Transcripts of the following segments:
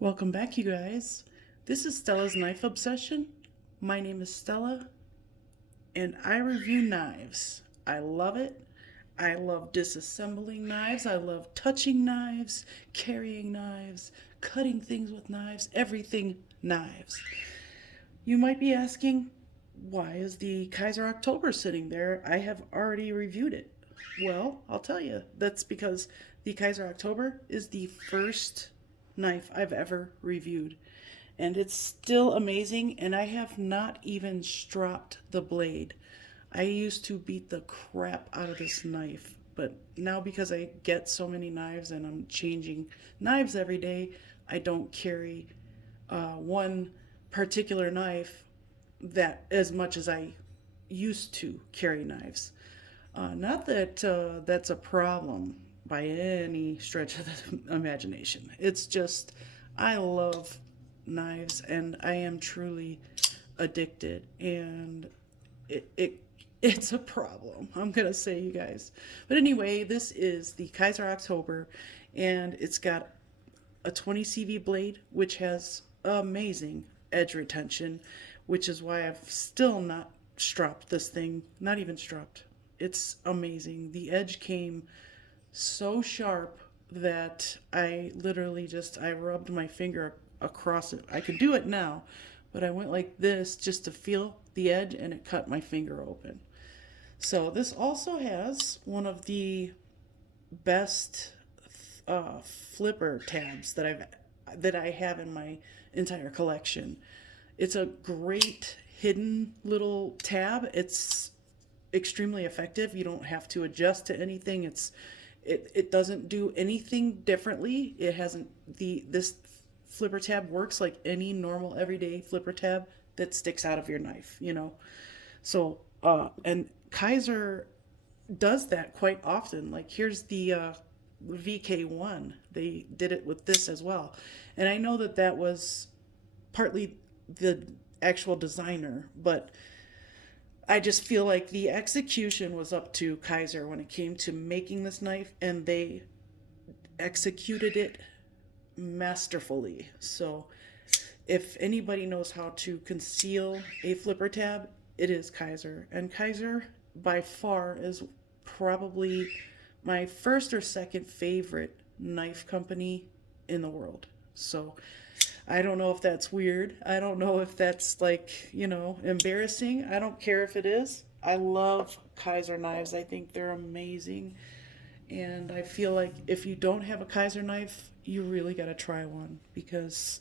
Welcome back, you guys. This is Stella's Knife Obsession. My name is Stella, and I review knives. I love it. I love disassembling knives. I love touching knives, carrying knives, cutting things with knives, everything knives. You might be asking, why is the Kizer October sitting there? I have already reviewed it. Well, I'll tell you. That's because the Kizer October is the first knife I've ever reviewed. And it's still amazing, and I have not even stropped the blade. I used to beat the crap out of this knife, but now because I get so many knives and I'm changing knives every day, I don't carry one particular knife that as much as I used to carry knives. Not that that's a problem by any stretch of the imagination. It's just I love knives and I am truly addicted, and it's a problem. I'm gonna say, you guys. But anyway, this is the Kizer October, and it's got a 20 CV blade, which has amazing edge retention, which is why I've still not stropped this thing. Not even stropped. It's amazing. The edge came so sharp that I literally I rubbed my finger across it. I could do it now, but I went like this just to feel the edge, and it cut my finger open. So this also has one of the best flipper tabs that I have in my entire collection. It's a great hidden little tab. It's extremely effective. You don't have to adjust to anything. It doesn't do anything differently. It hasn't this flipper tab works like any normal everyday flipper tab that sticks out of your knife. So and Kizer does that quite often. Like, here's the VK1. They did it with this as well. And I know that that was partly the actual designer, but I just feel like the execution was up to Kizer when it came to making this knife, and they executed it masterfully. So if anybody knows how to conceal a flipper tab, it is Kizer. And Kizer by far is probably my first or second favorite knife company in the world. So I don't know if that's weird. I don't know if that's embarrassing. I don't care if it is. I love Kizer knives. I think they're amazing. And I feel like if you don't have a Kizer knife, you really got to try one, because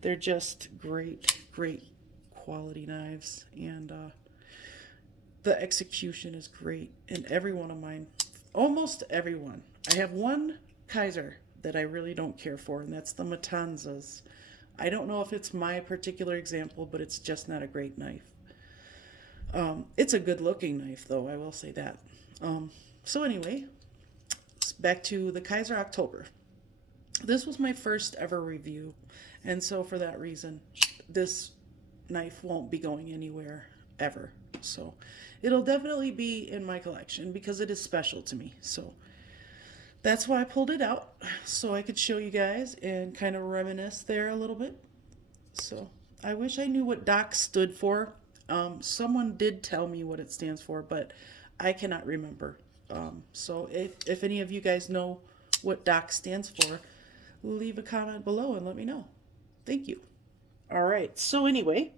they're just great, great quality knives. And the execution is great in every one of mine. Almost everyone. I have one Kizer that I really don't care for, and that's the Matanzas. I don't know if it's my particular example, but it's just not a great knife. It's a good looking knife, though, I will say that. So anyway, back to the Kizer October. This was my first ever review, and so for that reason, this knife won't be going anywhere ever. So it'll definitely be in my collection because it is special to me. So that's why I pulled it out, so I could show you guys and kind of reminisce there a little bit. So I wish I knew what DOC stood for. Someone did tell me what it stands for, but I cannot remember. So if any of you guys know what DOC stands for, leave a comment below and let me know. Thank you. All right, so anyway,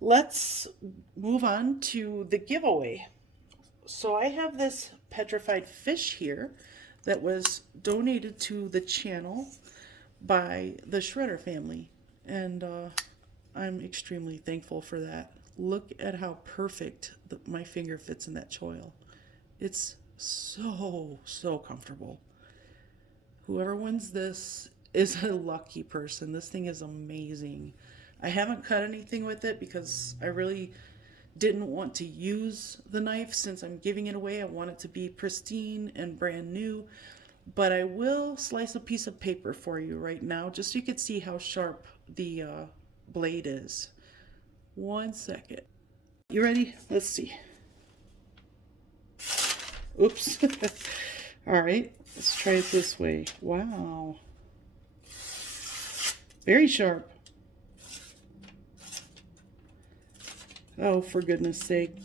let's move on to the giveaway. So I have this petrified fish here that was donated to the channel by the Shredder family, and I'm extremely thankful for that. Look at how perfect my finger fits in that choil. It's so comfortable. Whoever wins this is a lucky person. This thing is amazing. I haven't cut anything with it because I really didn't want to use the knife since I'm giving it away. I want it to be pristine and brand new. But I will slice a piece of paper for you right now, just so you can see how sharp the blade is. 1 second. You ready? Let's see. Oops. All right, let's try it this way. Wow. Very sharp. Oh, for goodness sake.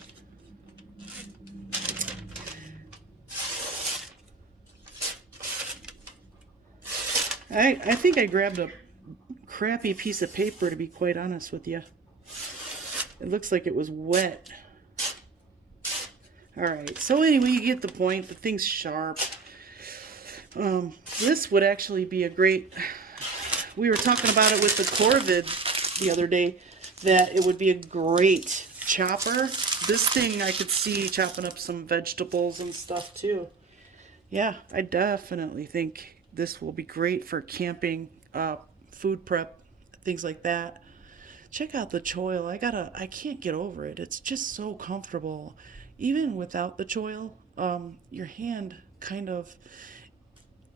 I think I grabbed a crappy piece of paper, to be quite honest with you. It looks like it was wet. Alright, so anyway, you get the point. The thing's sharp. This would actually be a great... We were talking about it with the Corvid the other day, that it would be a great chopper. This thing I could see chopping up some vegetables and stuff too. Yeah, I definitely think this will be great for camping, food prep, things like that. Check out the choil. I can't get over it. It's just so comfortable. Even without the choil, your hand kind of,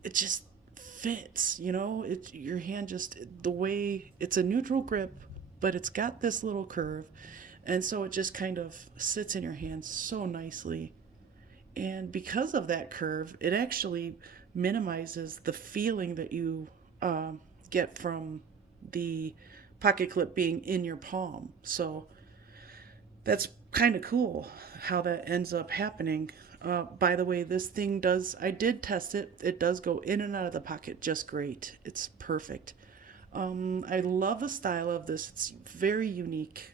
it just fits, you know? Your hand just, the way, it's a neutral grip, but it's got this little curve. And so it just kind of sits in your hand so nicely. And because of that curve, it actually minimizes the feeling that you get from the pocket clip being in your palm. So that's kind of cool how that ends up happening. By the way, this thing does, I did test it. It does go in and out of the pocket just great. It's perfect. I love the style of this. It's very unique.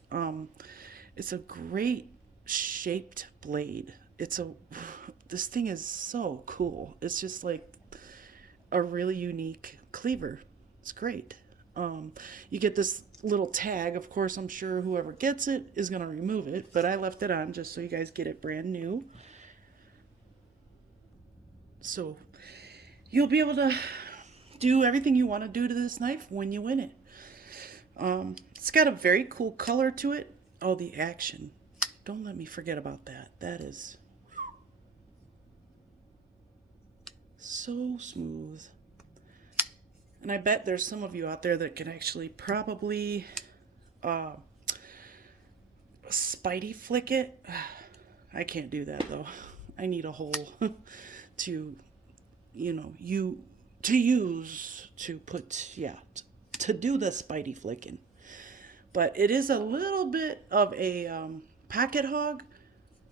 It's a great shaped blade. This thing is so cool. It's just like a really unique cleaver. It's great. You get this little tag. Of course, I'm sure whoever gets it is going to remove it, but I left it on just so you guys get it brand new. So you'll be able to do everything you want to do to this knife when you win it. It's got a very cool color to it. Oh, the action. Don't let me forget about that. That is so smooth. And I bet there's some of you out there that can actually probably spidey flick it. I can't do that though. I need a hole to, to use to put, to do the spidey flicking. But it is a little bit of a pocket hog,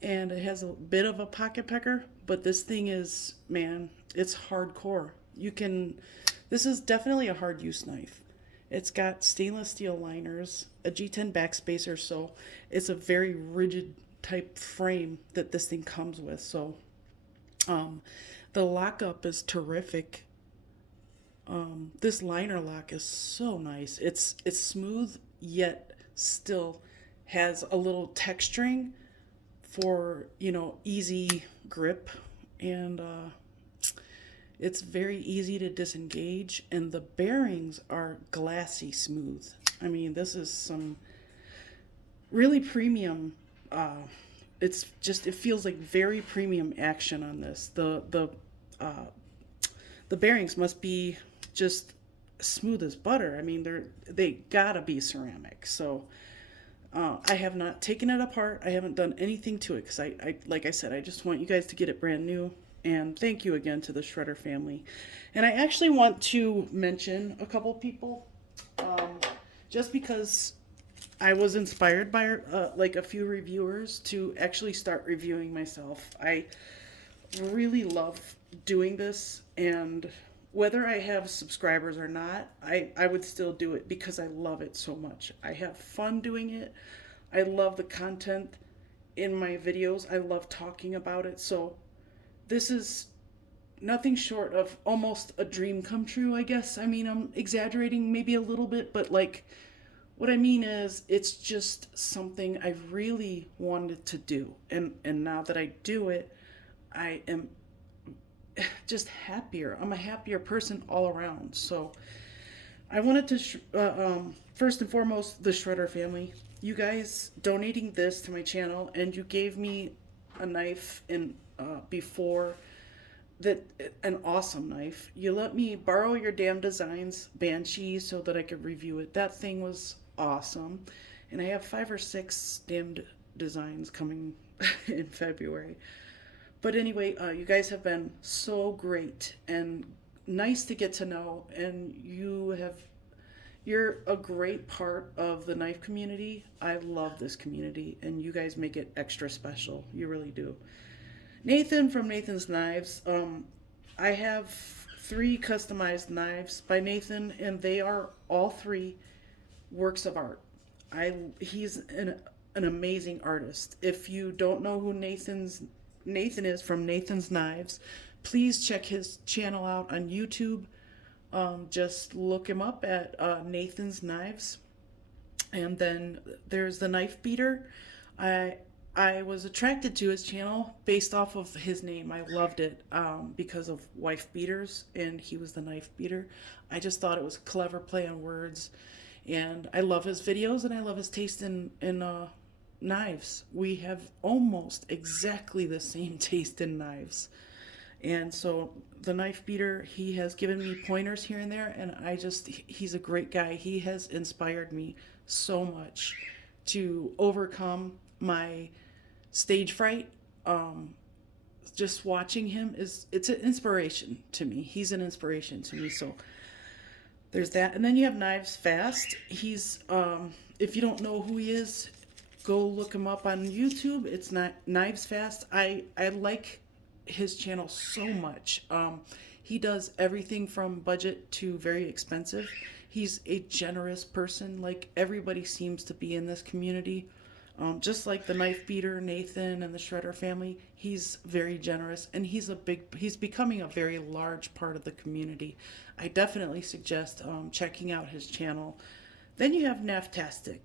and it has a bit of a pocket pecker, but this thing is, man, it's hardcore. This is definitely a hard use knife. It's got stainless steel liners, a G10 backspacer, so it's a very rigid type frame that this thing comes with. So the lockup is terrific. This liner lock is so nice. It's smooth, yet still has a little texturing for, easy grip, and it's very easy to disengage, and the bearings are glassy smooth. I mean, this is some really premium, it feels like very premium action on this. The bearings must be just smooth as butter. I mean, they gotta be ceramic. So I have not taken it apart. I haven't done anything to it because like I said, I just want you guys to get it brand new. And thank you again to the Shredder family. And I actually want to mention a couple people, just because I was inspired by like a few reviewers to actually start reviewing myself. I really love doing this, and whether I have subscribers or not, I would still do it because I love it so much. I have fun doing it. I love the content in my videos. I love talking about it. So this is nothing short of almost a dream come true, I guess. I mean, I'm exaggerating maybe a little bit, but like, what I mean is, it's just something I really wanted to do. And now that I do it, I am just happier. I'm a happier person all around. So I wanted to, first and foremost, the Shredder family. You guys donating this to my channel, and you gave me a knife before that, an awesome knife. You let me borrow your damn designs, Banshee, so that I could review it. That thing was awesome. And I have 5 or 6 damned designs coming in February. But anyway, you guys have been so great and nice to get to know, and you have, You're a great part of the knife community. I love this community, and you guys make it extra special. You really do. Nathan from Nathan's Knives. I have three customized knives by Nathan, and they are all three works of art. He's an amazing artist. If you don't know who Nathan is from Nathan's Knives, please check his channel out on YouTube. Just look him up at Nathan's Knives. And then there's the knife beater. I was attracted to his channel based off of his name. I loved it because of wife beaters, and he was the knife beater. I just thought it was a clever play on words, and I love his videos, and I love his taste in knives. We have almost exactly the same taste in knives. And so the knife beater, he has given me pointers here and there, and he's a great guy. He has inspired me so much to overcome my stage fright. Just watching him it's an inspiration to me. He's an inspiration to me. So there's that. And then you have Knives Fast. He's if you don't know who he is, go look him up on YouTube. It's not Knives Fast. I like his channel so much. He does everything from budget to very expensive. He's a generous person, like everybody seems to be in this community. Just like the knife beater, Nathan, and the Shredder family, he's very generous, and he's becoming a very large part of the community. I definitely suggest checking out his channel. Then you have Naftastic.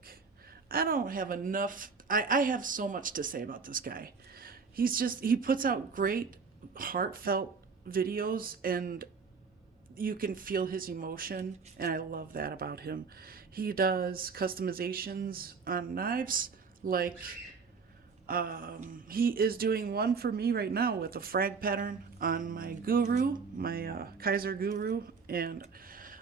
I don't have enough. I have so much to say about this guy. He puts out great, heartfelt videos, and you can feel his emotion, and I love that about him. He does customizations on knives, like he is doing one for me right now with a frag pattern on my Guru, my Kizer Guru, and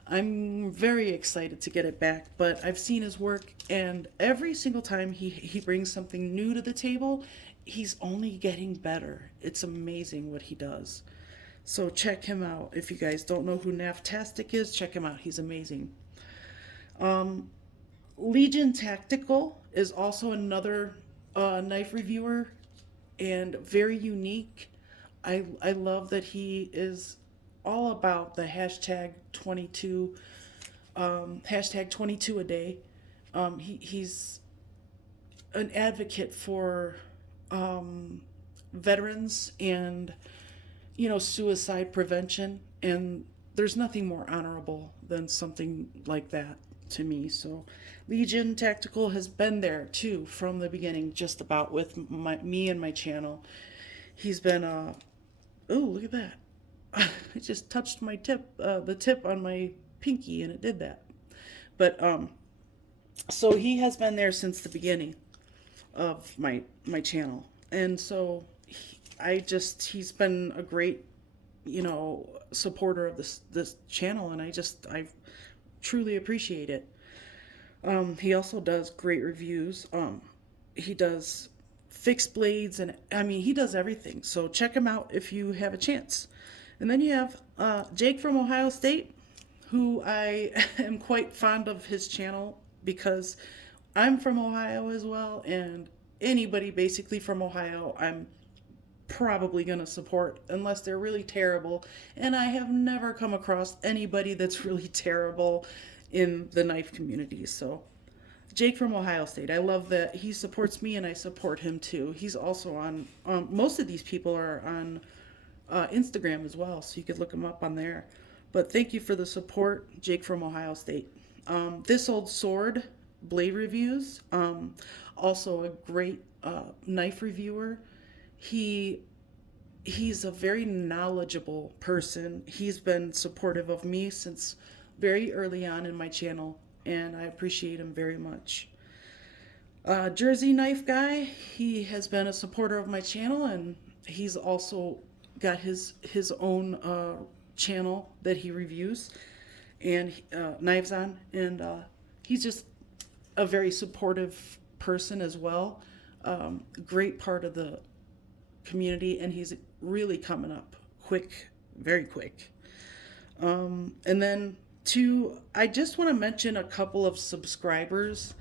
I'm very excited to get it back. But I've seen his work, and every single time he brings something new to the table, he's only getting better. It's amazing what he does. So check him out. If you guys don't know who Naftastic is, check him out. He's amazing. Legion Tactical is also another knife reviewer, and very unique. I love that he is all about the hashtag 22 a day. He's an advocate for veterans and suicide prevention, and there's nothing more honorable than something like that to me. So Legion Tactical has been there too from the beginning, just about, with me and my channel. He's been oh, look at that. I just touched my the tip on my pinky, and it did that. But so he has been there since the beginning of my channel, and so he's been a great supporter of this channel, and I truly appreciate it. He also does great reviews. He does fixed blades, and he does everything. So check him out if you have a chance. And then you have Jake from Ohio State, who I am quite fond of his channel because I'm from Ohio as well, and anybody basically from Ohio I'm probably going to support unless they're really terrible, and I have never come across anybody that's really terrible in the knife community. So Jake from Ohio State, I love that he supports me and I support him too. He's also on most of these people are on Instagram as well, so you could look him up on there. But thank you for the support, Jake from Ohio State. This Old Sword blade reviews, also a great knife reviewer. He's a very knowledgeable person. He's been supportive of me since very early on in my channel, and I appreciate him very much. Jersey Knife Guy, he has been a supporter of my channel, and he's also got his own channel that he reviews and knives on, and he's just a very supportive person as well. Great part of the community, and he's really coming up quick, very quick. And then I just want to mention a couple of subscribers.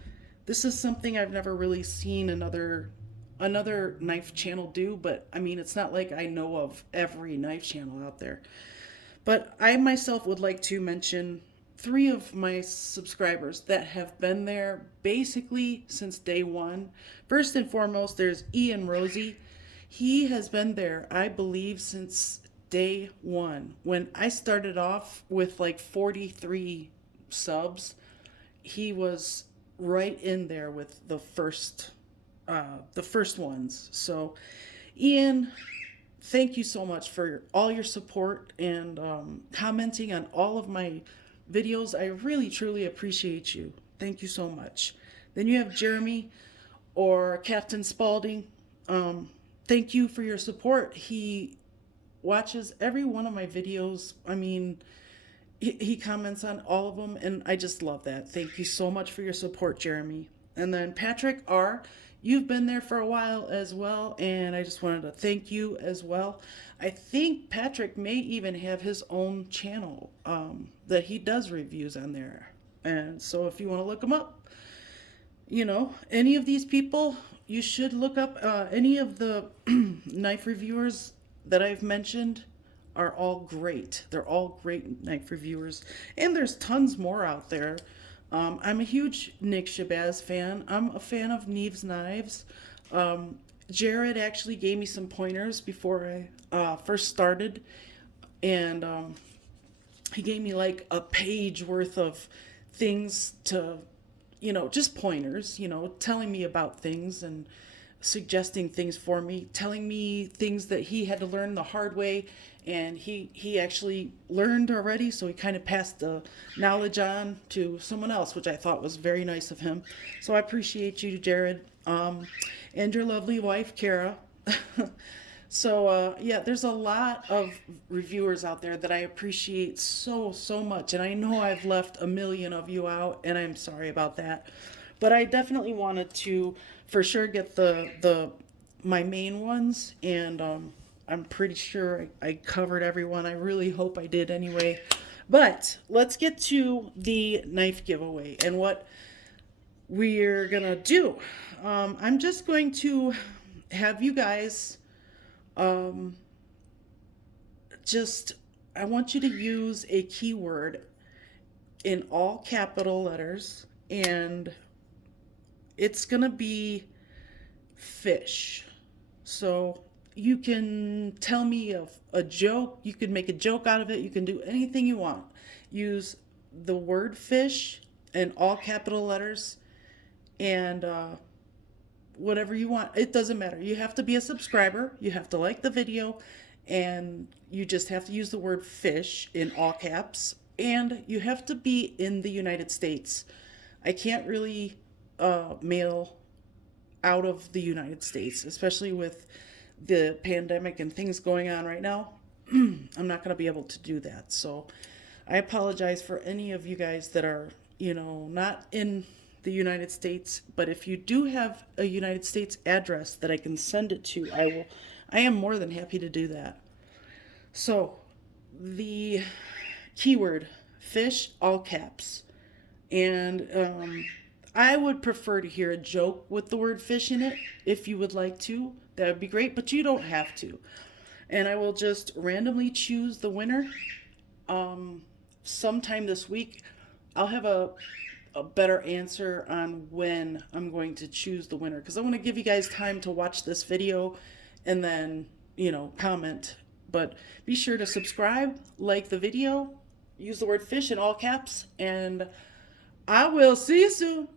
This is something I've never really seen another knife channel do, but I mean, it's not like I know of every knife channel out there. But I myself would like to mention three of my subscribers that have been there basically since day one. First and foremost, there's Ian Rosie. He has been there, I believe, since day one. When I started off with like 43 subs, he was right in there with the first ones. So, Ian, thank you so much for all your support and commenting on all of my videos. I really, truly appreciate you. Thank you so much. Then you have Jeremy or Captain Spalding. Thank you for your support. He watches every one of my videos. I mean, he comments on all of them, and I just love that. Thank you so much for your support, Jeremy. And then Patrick R., you've been there for a while as well, and I just wanted to thank you as well. I think Patrick may even have his own channel that he does reviews on there. And so if you want to look him up, any of these people, you should look up any of the knife reviewers that I've mentioned are all great. They're all great knife reviewers. And there's tons more out there. I'm a huge Nick Shabazz fan. I'm a fan of Neve's Knives. Jared actually gave me some pointers before I first started. And he gave me like a page worth of things to, just pointers, telling me about things and suggesting things for me, telling me things that he had to learn the hard way, and he actually learned already, so he kind of passed the knowledge on to someone else, which I thought was very nice of him. So I appreciate you, Jared, and your lovely wife, Kara. So yeah, there's a lot of reviewers out there that I appreciate so much, and I know I've left a million of you out, and I'm sorry about that, but I definitely wanted to for sure get my main ones, and I'm pretty sure I covered everyone. I really hope I did anyway. But let's get to the knife giveaway and what we're gonna do. I'm just going to have you guys I want you to use a keyword in all capital letters, and it's gonna be fish. So you can tell me a joke, you can make a joke out of it, you can do anything you want. Use the word fish in all capital letters, and whatever you want. It doesn't matter. You have to be a subscriber, you have to like the video, and you just have to use the word fish in all caps, and you have to be in the United States. I can't really mail out of the United States, especially with the pandemic and things going on right now. I'm not going to be able to do that. So I apologize for any of you guys that are, not in the United States, but if you do have a United States address that I can send it to, I am more than happy to do that. So the keyword fish, all caps, and I would prefer to hear a joke with the word fish in it. If you would like to, that would be great, but you don't have to. And I will just randomly choose the winner. Sometime this week, I'll have a better answer on when I'm going to choose the winner, because I want to give you guys time to watch this video and then, comment. But be sure to subscribe, like the video, use the word fish in all caps, and I will see you soon.